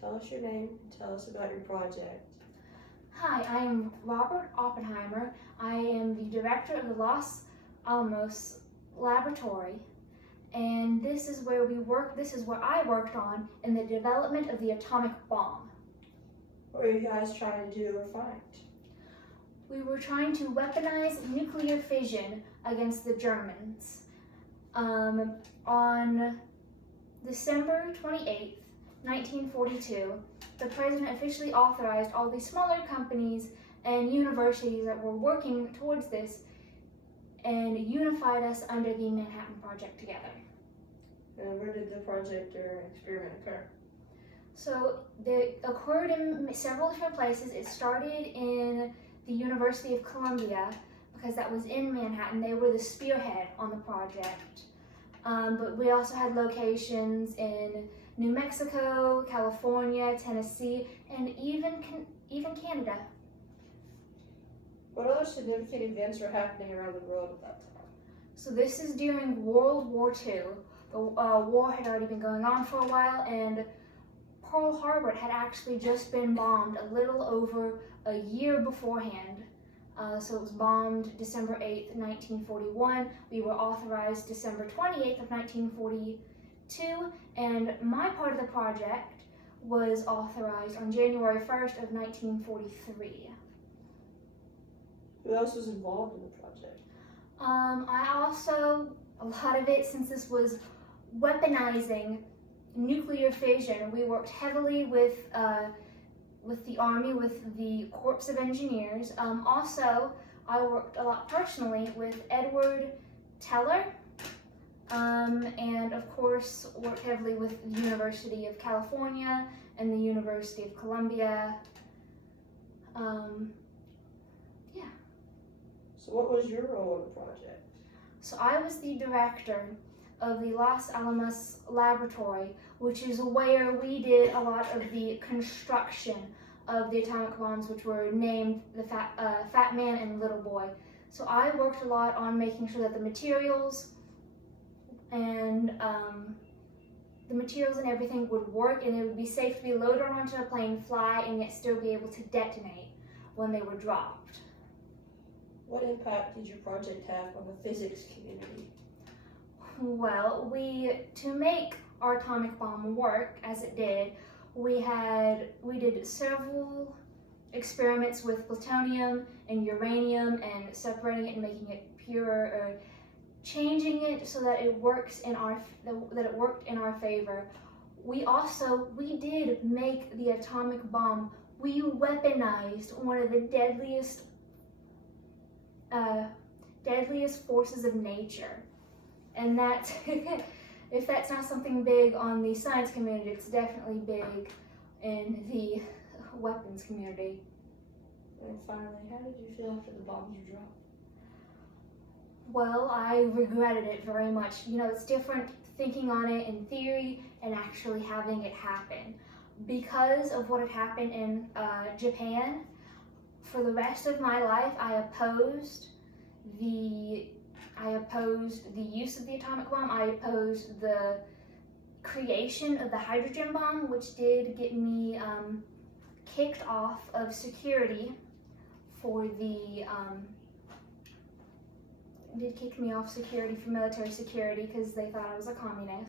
Tell us your name and tell us about your project. Hi, I am Robert Oppenheimer. I am the director of the Los Alamos Laboratory, and this is where I worked on in the development of the atomic bomb. What are you guys trying to do or find? We were trying to weaponize nuclear fission against the Germans. On December 28th, 1942, the president officially authorized all these smaller companies and universities that were working towards this and unified us under the Manhattan Project together. And where did the project or experiment occur? So it occurred in several different places. It started in the University of Columbia because that was in Manhattan. They were the spearhead on the project. But we also had locations in New Mexico, California, Tennessee, and even Canada. What other significant events are happening around the world at that time? So this is during World War II. The war had already been going on for a while, and Pearl Harbor had actually just been bombed a little over a year beforehand. So it was bombed December 8th, 1941. We were authorized December 28th of 1942, and my part of the project was authorized on January 1st of 1943. Who else was involved in the project? A lot of it, since this was weaponizing nuclear fission, we worked heavily with the Army, with the Corps of Engineers. Also, I worked a lot personally with Edward Teller, and of course worked heavily with the University of California and the University of Columbia. So what was your role in the project? So I was the director of the Los Alamos Laboratory, which is where we did a lot of the construction of the atomic bombs, which were named the Fat Man and Little Boy. So I worked a lot on making sure that the materials and everything would work, and it would be safe to be loaded onto a plane, fly, and yet still be able to detonate when they were dropped. What impact did your project have on the physics community? Well, to make our atomic bomb work as it did, we did several experiments with plutonium and uranium and separating it and making it pure, or changing it so that it worked in our favor. We did make the atomic bomb. We weaponized one of the deadliest forces of nature, and that if that's not something big on the science community, it's definitely big in the weapons community. And finally, how did you feel after the bombs were dropped? Well, I regretted it very much. It's different thinking on it in theory and actually having it happen. Because of what had happened in Japan, for the rest of my life, I opposed the use of the atomic bomb. I opposed the creation of the hydrogen bomb, which did get me kicked off of security for military security because they thought I was a communist.